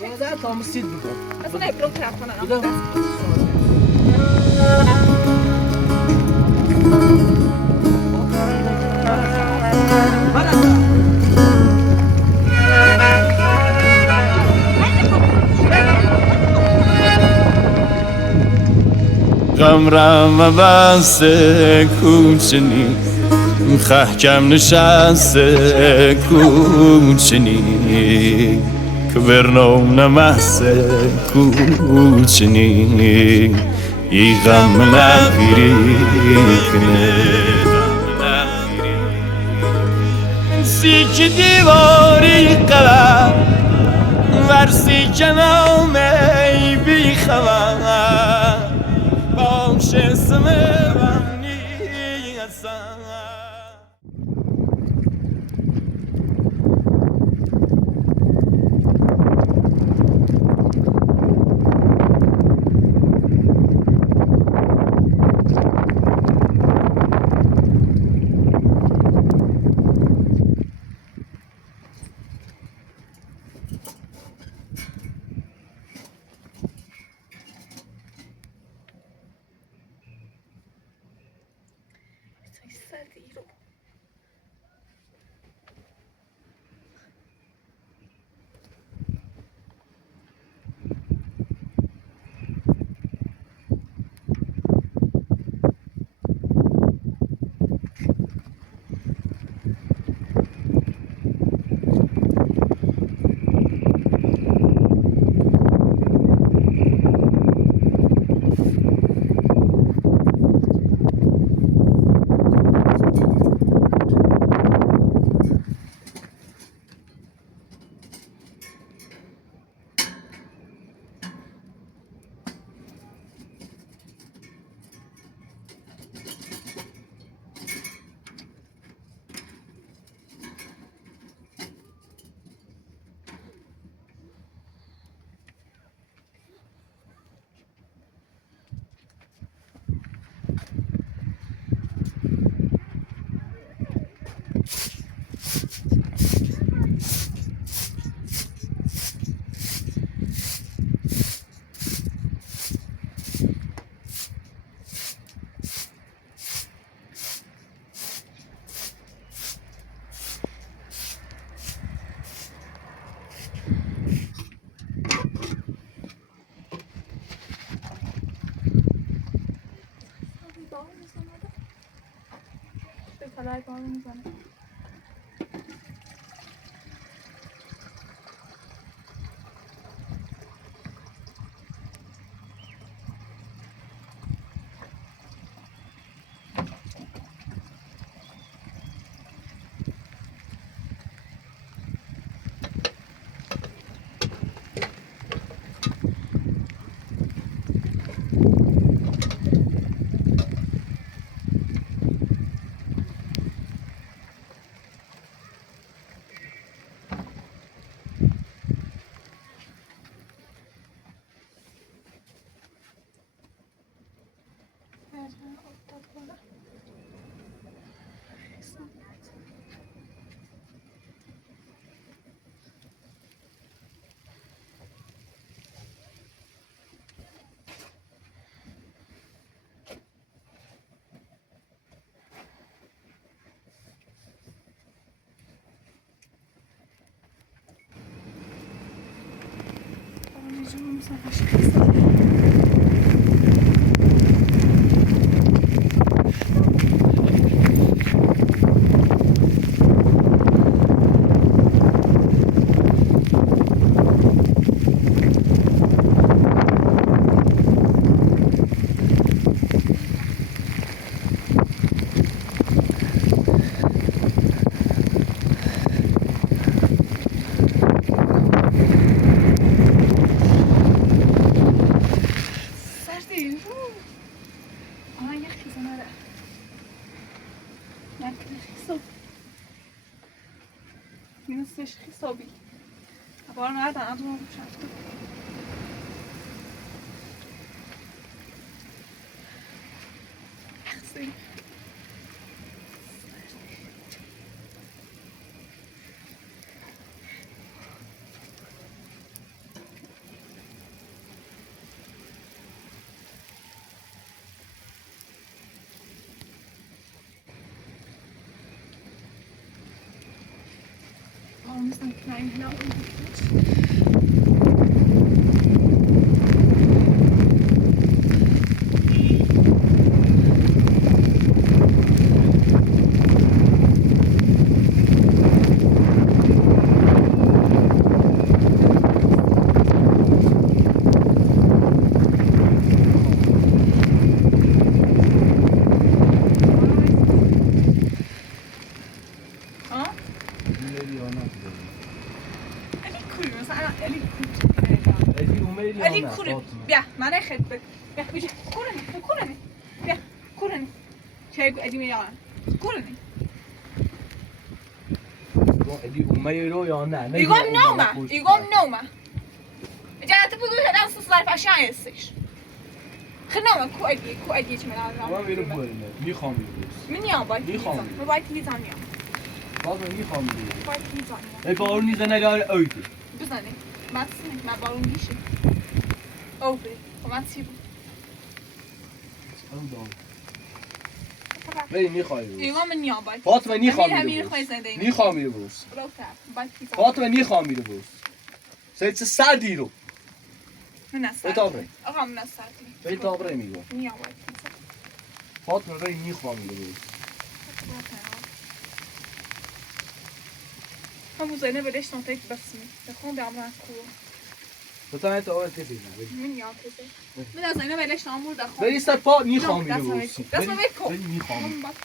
Burada tam sil burada. Aslında hep yok taraftan Bir de غمرم بسته کوچنی خحکم نشسته کوچنی کبرنوم نمسته کوچنی ای غم نگیری کنه سی که دیواری قلم ورسی کنامه بی خبر باش اسمم نیستم Kolay bağlı bana. نیستش حسابی بار ندن از اون شفته خیلی Nein, genau. بیا من خیلی بیا بیا کورنی بیا کورنی چه ادی میارم کورنی ادی اومه رو یا نه ایگام نوما جهت بگو هدف سوسلار فاشن هستش خیلی نوما کو ادی چه میارم من میرم بریم میخوام میروز میام باید میخوام من باید میزنم باز من میخوام میروز باید میزنم ای بارون میزنه داره اویدی بزنی من بارون میشه اوبری و من چی بود ولی میخوای روز ایگام نیام باید فاطمه نیخوام میروز فاطمه نیخوام میروز سیت سردی رو من نستم بتابره آقا من نستم بتابره میگم نیام باید فاطمه ولی نیخوام میروز همون زنه بدش نتایج بسمی بخون به امران کو بتونه تو اول تفیدم من نیام تزه من از زنه بدش نامور دخون ولی سر پا نیخوام میروز دست من بکن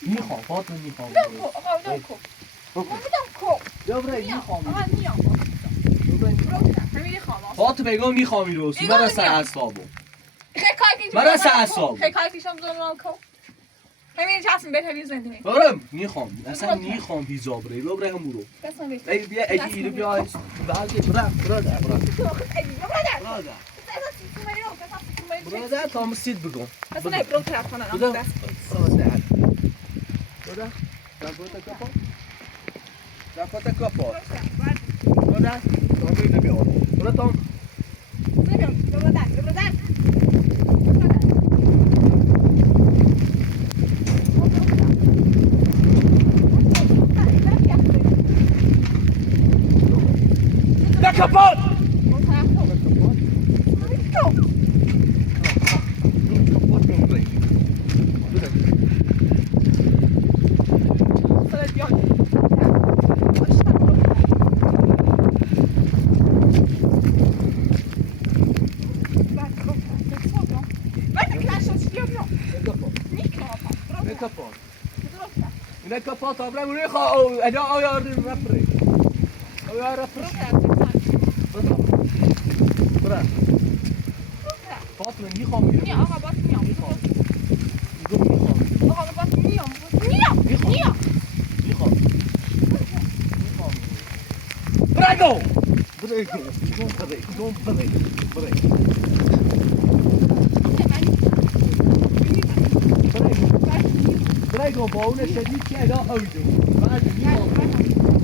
نیخوام فاطمه نیخوام دم کو آقا دم کو دوباره نیخوام آقا نیام همین خواهم فاطمه گم نیخوام میروز مرا سر اعصابم مرا سر اعصابم خیلی کاری کشم زنم کو همین چسم بهت همین زنده برم نیخوام اصلا نیخوام هیزابره دوباره هم برو ای بیا ادی اینو بیا بعد برادر تا مسید بگم اصلا برو طرف کنم برادر رفت کپا برادر تا اینو بیا برادر کپات اینا کپات آبرم روی خواه ادا آیاردیم رفری آیار رفری برا فاطمه نیخوام میرم آقا باز میام آقا باز میام برگو برگو با اون شدید که ادا آیدیم بعد نیخوام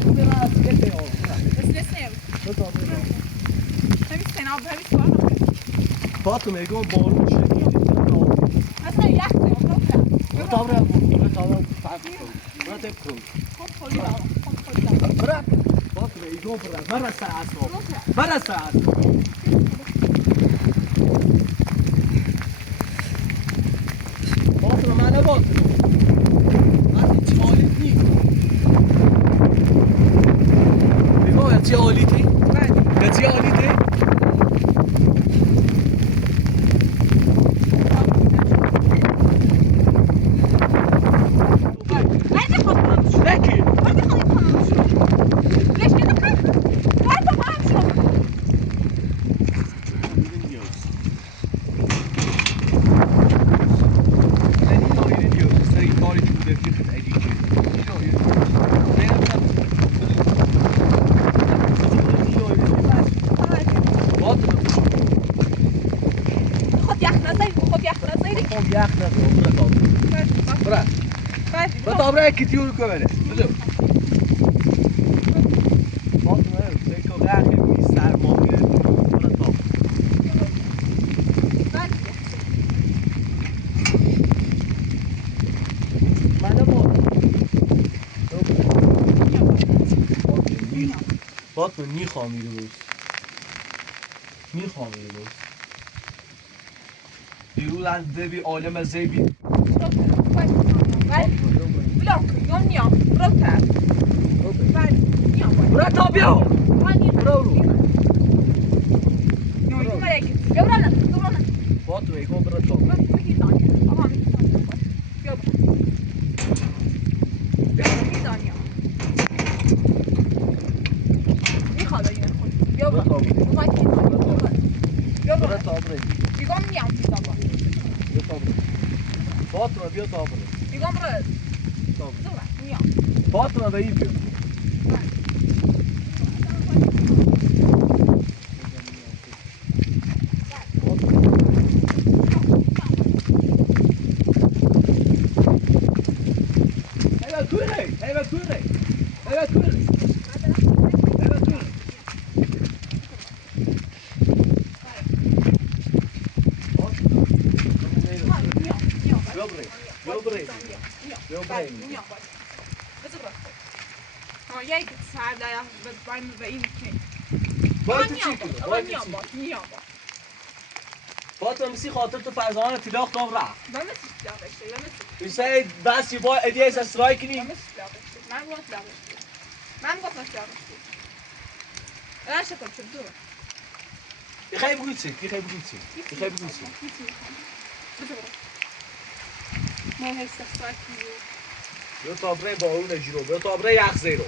اون را از یه دیار فاطمه گم بارون شدید طابره برا فاطمه ایگو برا مرا ساعت فاطمه من نباد من چی حالیت نی بگو یا چی حالیتی؟ یا چی حالیتی؟ طابره کتیور کنه بلو فاطمه سیکو غاخی بی سرمایه برا طاب من نبود فاطمه فاطمه میخوام روز میخوام روز بیرون بی عالم زیبی برو تا بیا برو فاطمه یکم برو تا فاطمه بیا تا برو فاطمه به این بیا فاطمه مسی خاطر تو فرزانه تلاخ نام رفت میشه بس یه با ادیه ایسا سرای کنی بخوای بگوید چی بخوای بگوید چی بیا تابره با اون اجرو بیا تابره یخ زیرو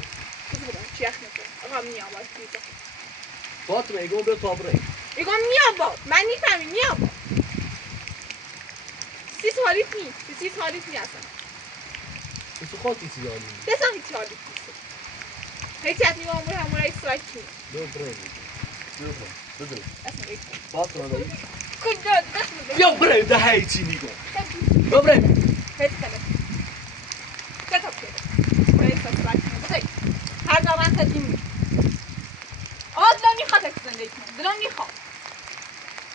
فاطمه ایگون بیا تابره من نیفهمی میام سی تاریف هستن تو خاطی سیالی بسم هیچ تاریف نیست هیچ از میگم همون استرایک کنی بیا بره بده فاطمه بایی کجا بیا بره ده هیچی میگم بیا بره هیچ هر زمان تدیم دلم میخواد زندگی کنم دلم میخواد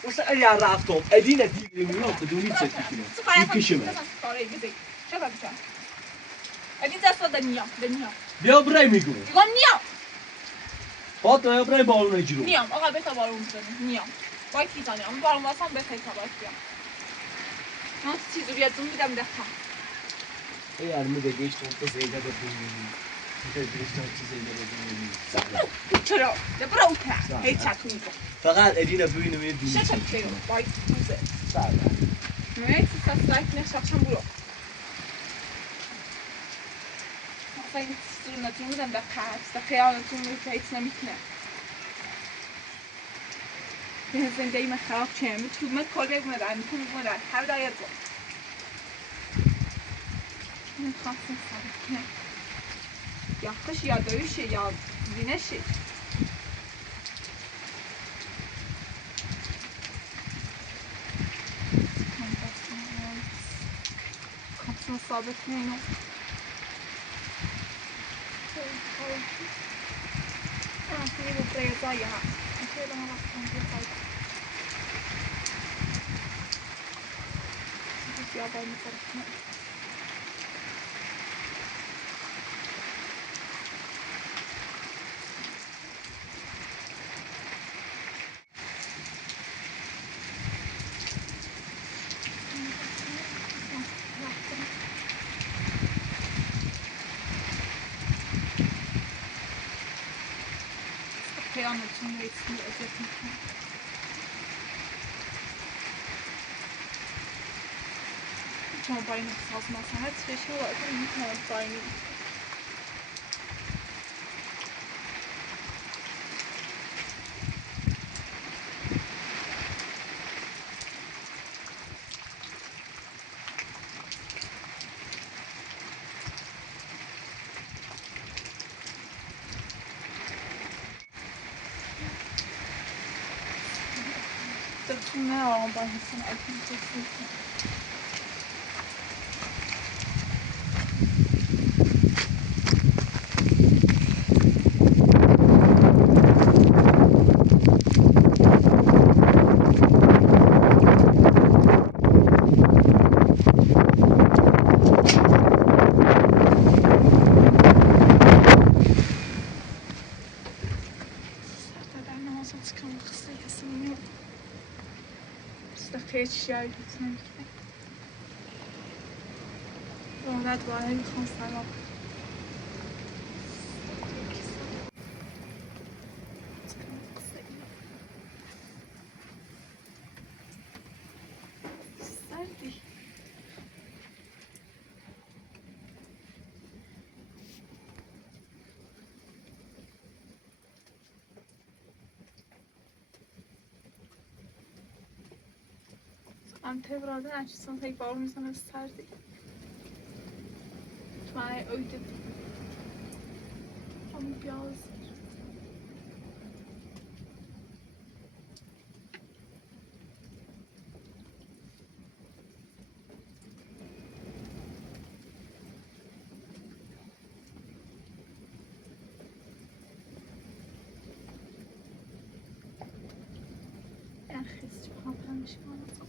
وش اگر رفتم ادینه دیگه میاد بدونی چه کنم این کشمه ادین دست دنیا بیا برای میگم نیا فاطمه برای بالون اجرو نیام آقا بتا بالون بزنیم نیام باید فیتانی اما بالون واسم بخیر تا باید بیام من چیزو بیاد زون میدم دستم ای ارمده گشت تو زیده ببینی چرا؟ برو اوپر هیچ چت میگم فقط ادینه ببینم یه دونه چه چرا؟ باید توزه سر نه سیسا سلایت نشاخشم برو اصلا این سرونتون بودم در قرص خیالتون رو هیچ نمیتونه به زندگی من خراب چه میتونم من کل بگم دارم میتونم بگم هر دایر بود من خواستم ثابت کنم یا خوش یادداشته یا بینشه خواستم ثابت کنم خیلی بود برای ها خیلی من وقتم بیاید یا باید می‌کنم خیانتون ریسی اذیت میکنم چون با این احساس مثلا چشم و اصلا میتونم با این دلتون نرارم با حسن اکنون تکلیف قصة ياسمين استخيت شاي بتنام ولاد وعلي خمسة Antevrada açsın tek bağımızdan sardı. Try ödüm. Ama biraz. Erkes çok anlamış bana.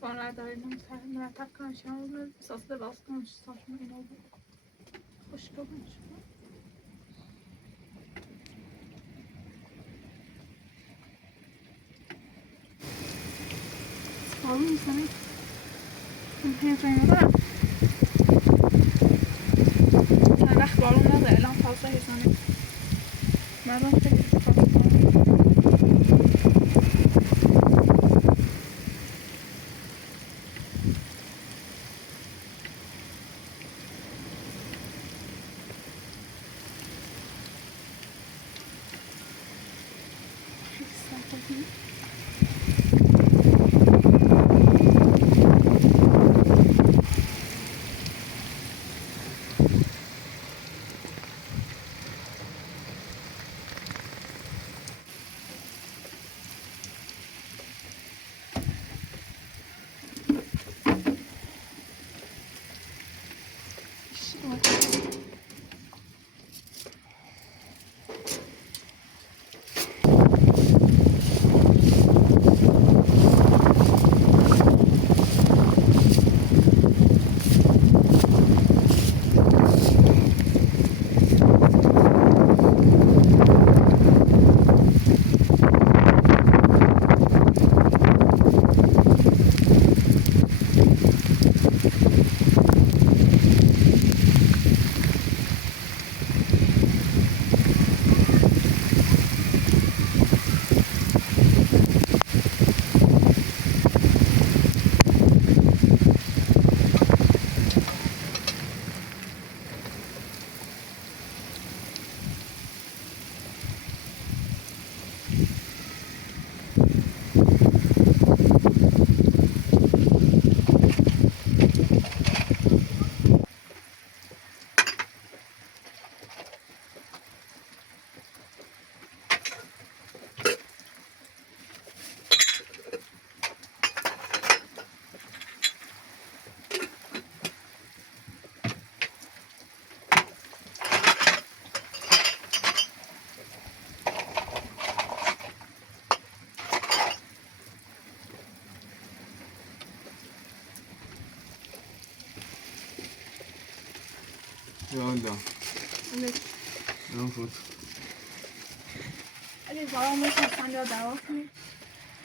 Sonra da مرتب کنشم احساس لباس کنش ساشون اینا بود خوشگاه کنش سپارو میزنه این هیجانی دارم چند وقت بارون نداره الان تازه هیجانی مردم خیلی استفاده Yalla. Evet. Ne oldu? Ali babam مثل سنجا دعوا کنی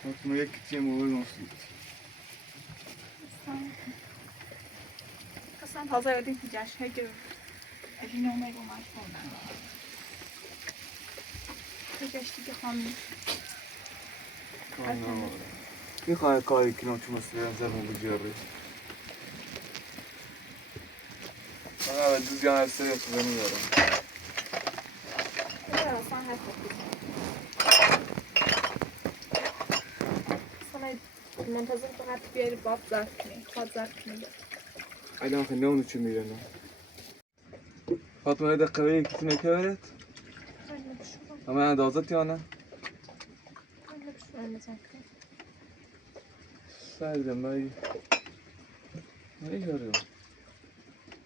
Fatma یک کتی موبایل نوشید. اصلا تازه بدیم که جشنه که اگه نومه رو مش خوندن تو گشتی که خواهیم میخوای کاری کنم چون مثلا زبون بجاری. من اول دوزیان از سری خوبه میدارم. اصلا هست منتظر فقط بیاری باب ظرف کنی خواد ظرف کنی الان خیلی اونو چه میرنم فاطمه ده قوی کسی نکرد؟ اما اندازت یا نه؟ سردم بایی نیاریم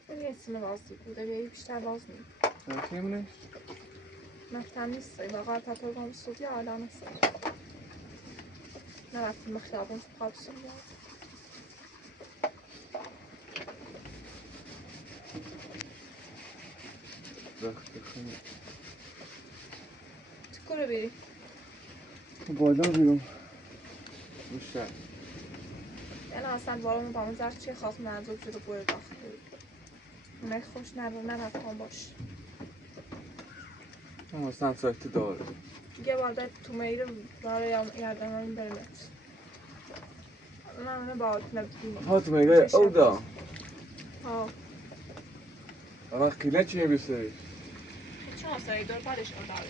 یه سینه بازی بوده بیایی بیشتر باز نیم نکیمونش؟ مفتن نیست واقعا تا تو گم سودی آدم است نه وقتی مخیابون تو قابسون باید بخیر. چکره بری؟ بالا بیرون. میشه. یعنی اصلا بالامون با من زرد چه خواست منظور شده بوی داخلی. نه خوش نه کن باش. اصلا سایتی داره. یه بار تو میره داره یادم من برمت. من باید نبینم. ها تو میگه او دا. ها. اما خیلی چیه بیسته؟ چون سری دور پادش داره.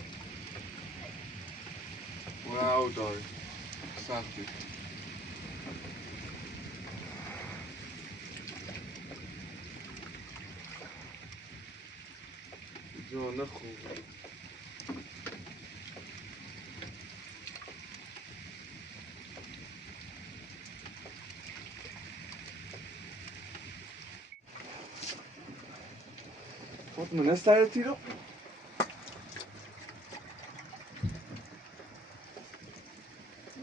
او داره. سختی. جانه خوب. خود منه سرتی رو؟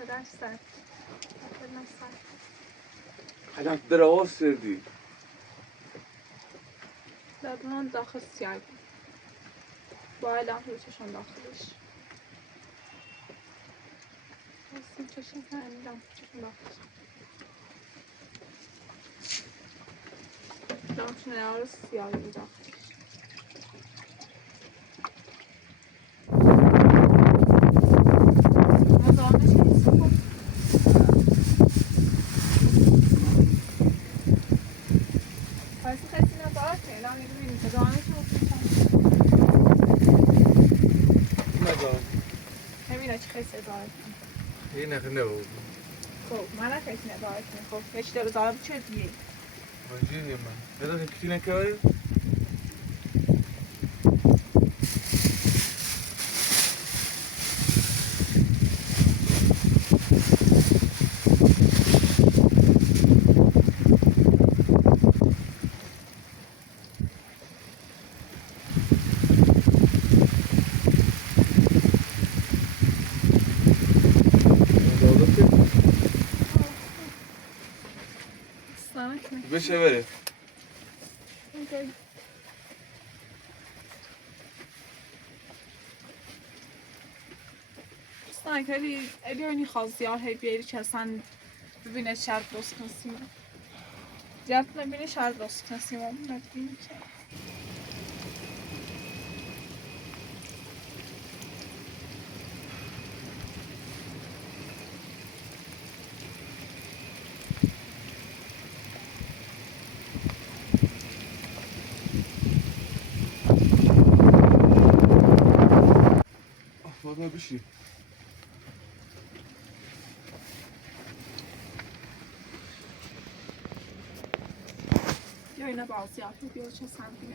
بدرش سر. بدرش سر. خیلی دراز سردی. دادمان داخل سیاه. باید داخلشون داخلش. اصلا چشم فهمیدم چشم داخلش. داخلش نهار سیاه داخلش. خیلی دارد. یه نخنده بود. خب من خیلی ندارد. خب هیچ داره دارد چه دیگه؟ ماجی نیم من. یه کسی نکرده؟ بشه بره. اوکی. خیلی الیونی خواستیار هی بیاری که اصلا ببینه شرط دوست کنسیم زیاد نبینه شرط دوست کنسیم نبینه که فاطمه بشی. یا اینا بازیار هی بیاری چه سنبینه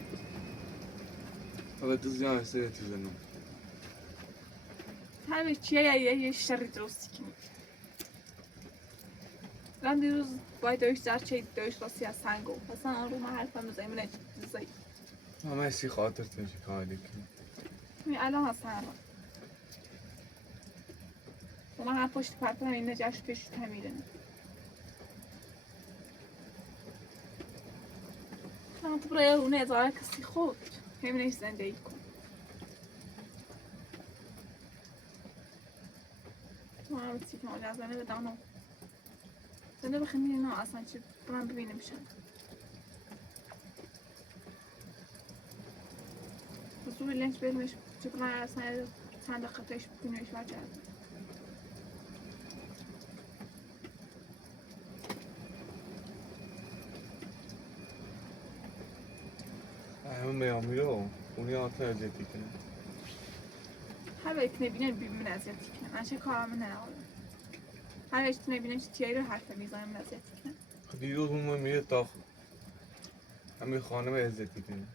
حالا تو زیان هسته تیزنم. همه چیه یه شری درستی کنی من دیروز باید دویش در چه دویش راستی از سنگو اصلا آن رو من حرفم بزنیم من زی همه سی خاطر تنشی کاری کنی. می الان هستن الان و من هم پشت پرتم این نجاش پیش تمیرنه من تو برای اونه ازاره کسی خود همینش زندگی کن تو هم سیک مالی از زنه بدانم زنده بخیمی نه اصلا چی برم ببینم شد بزرگ لنج برمش چه برم اصلا چند دقیقهش بکنیمش برگرد همه میامی رو اونی آتن ازیتی کنه. هر وقت نبینم بیمون ازیتی کنم من چه کارم نهارم هر وقت نبینم چه تیایی رو حرف میزنم ازیتی کنم دیروز اون میره تا همه خانه ازیتی کنه.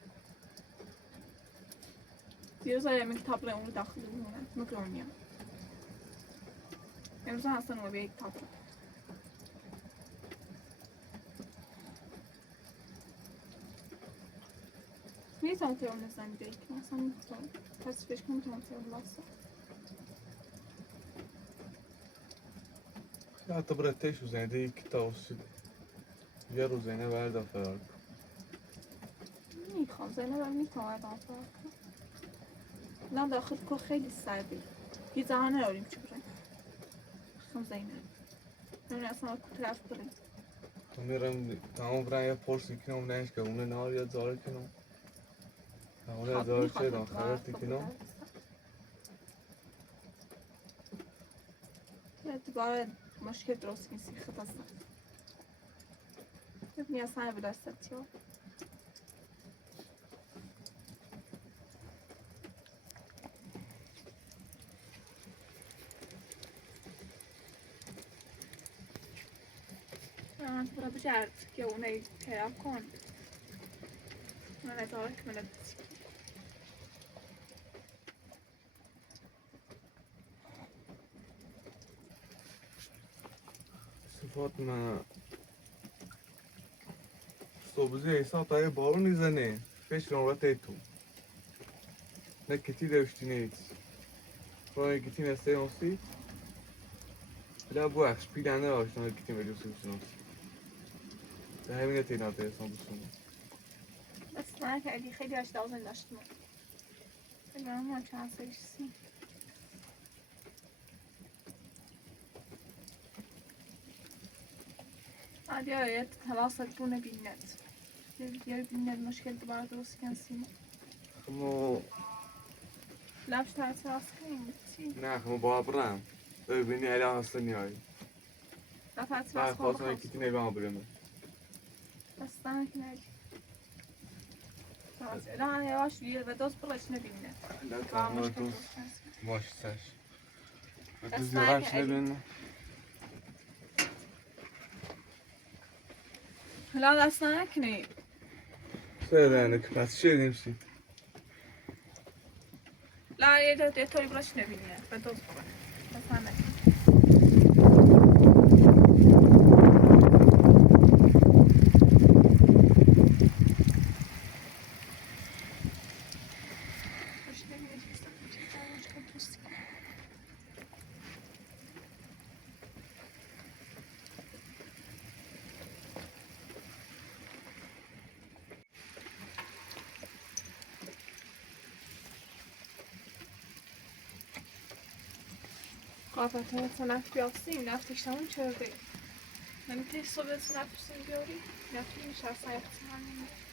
دیروز آیا من کتاب اون داخل بمونم مکرونیم امروز هستن و به یک کتاب نیستم که اون زنی بیک اصلا نیستم پس فکر کنم که اون لاسه حتی برای تیش و زنده یک کتاب یه روز زنده برده فرار. میخوام زنه برای میخوام ادام فرار کنم الان داخل کو خیلی سردی پیزا ها نداریم چه بریم خم زینه نمیدونم اصلا کو طرف بریم میرم تمام برن یه پرسی کنم نهش که اونه نار یا زاره کنم اونه زاره چه دام خبرتی کنم دوباره مشکل درست کنی خط اصلا ببینی اصلا بدستت یا من برای بجرد که اونه تراب کن من اداره که من صفات من صبحزی ایسا تا یه بارو نیزنه پیش رونوته تو نه کتی دوشتی نیست فرای کتی نسته نوستی بلا بو اخش پیدنه آشنا کتی ملیوسی بسنوسی ده همینه تینا تیسان بسنو بس نه که اگه خیلی اشتاقی داشتم بگم ما چند سایشیم عادی یه تلاصت بونه بیند یه بیند مشکل دوباره درست کنسیم خمو لفش تلاص کنیم چی؟ نه خمو با برم ببینی الان هسته نیایی لفش تلاص من کنم خواستم کتی نیبان برمه بس نه که نگی الان یواش یه و دوست بلش نبینه با مشکل درست کنسیم باش سش بس دوز نه دیرانش که اگه نبینه لا دست نکنی سرده که پس چه دیمشی لا یه طوری بلش نبینه و دوست بلش بس نه نکنی بلش نبینه چه مشکل درست کنم قافت های نفت بیافتیم نفتش تموم چرده نمیتونی صبح نفتشون بیاری نفتی میشه اصلا احتمال نمیده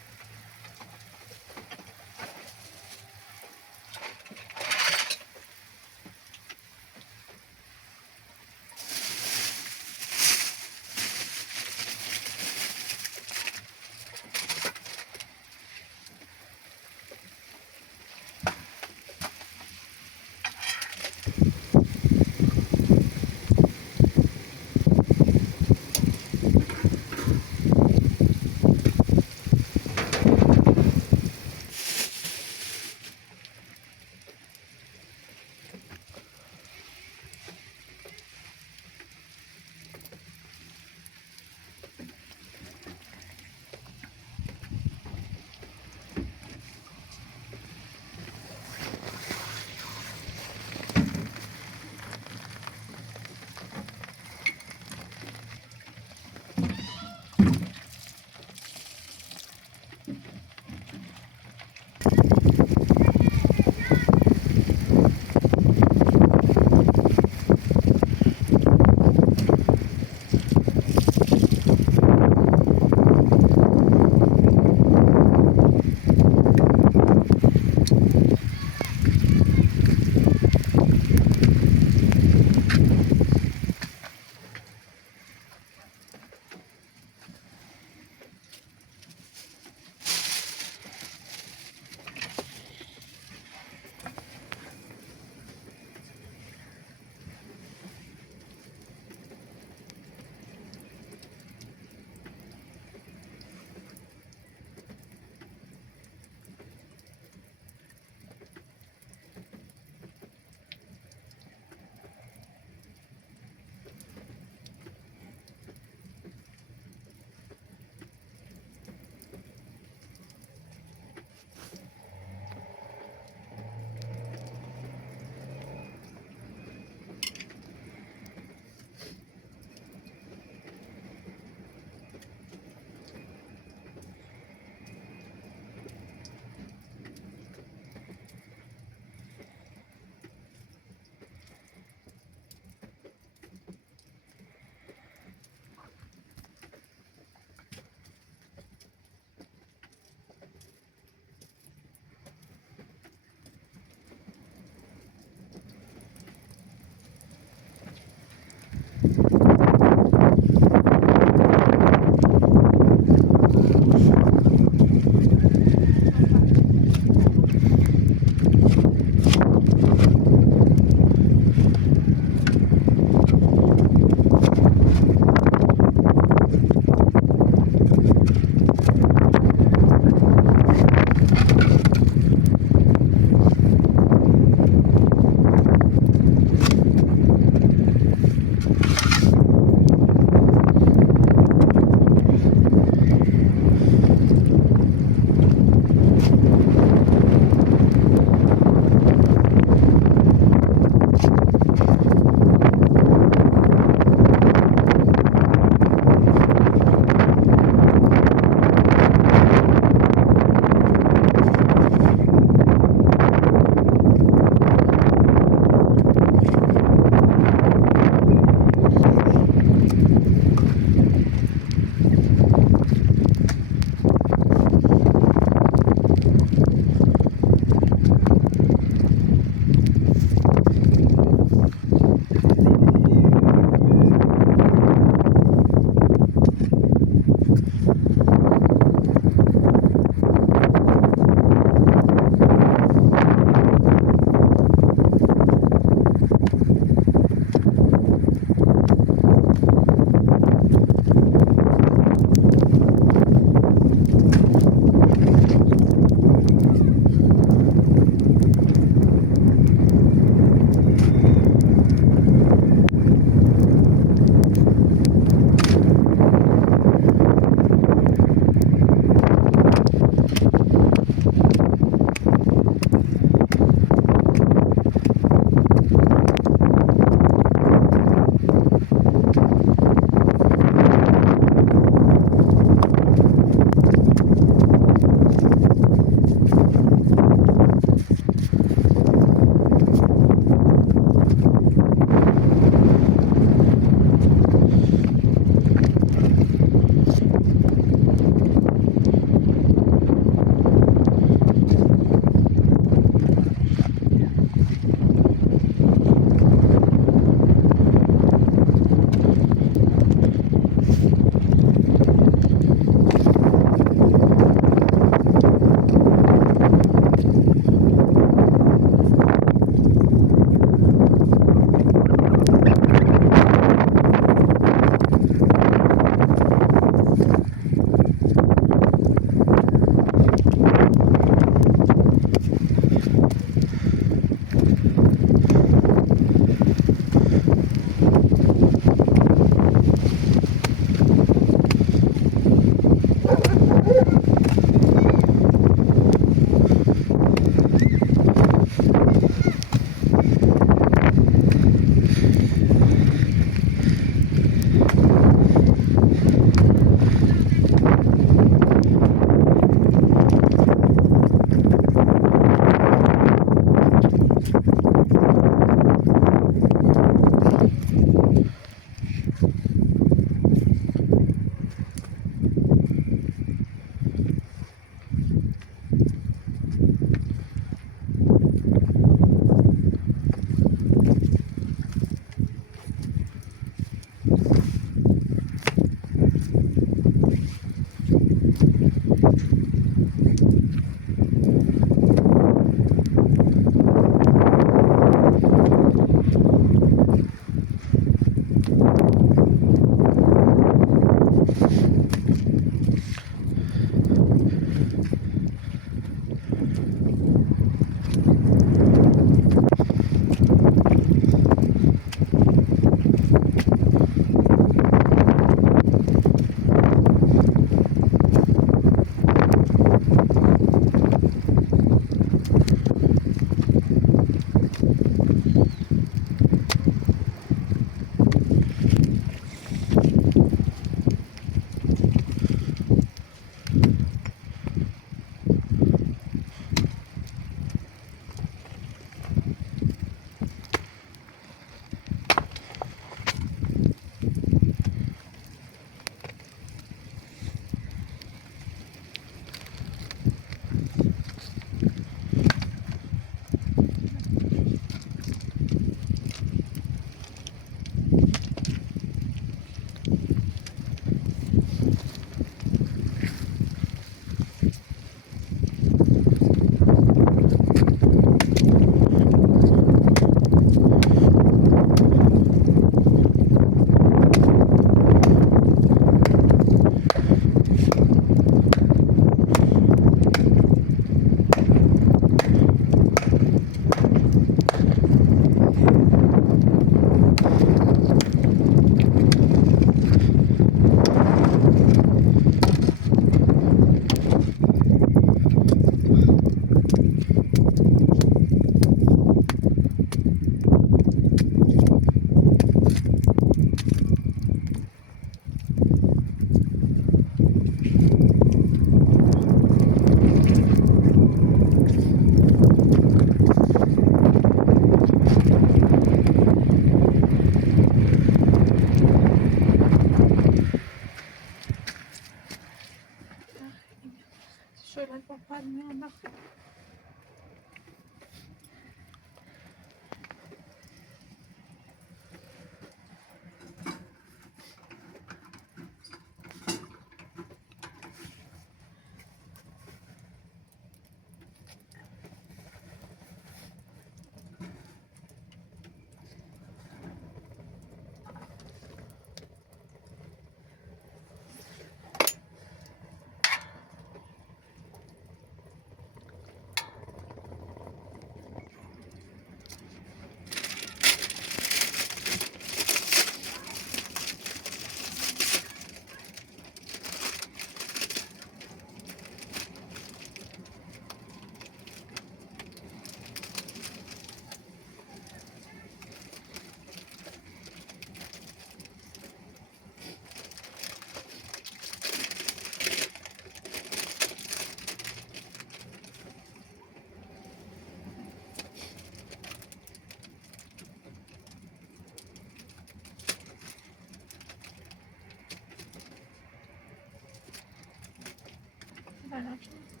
نشد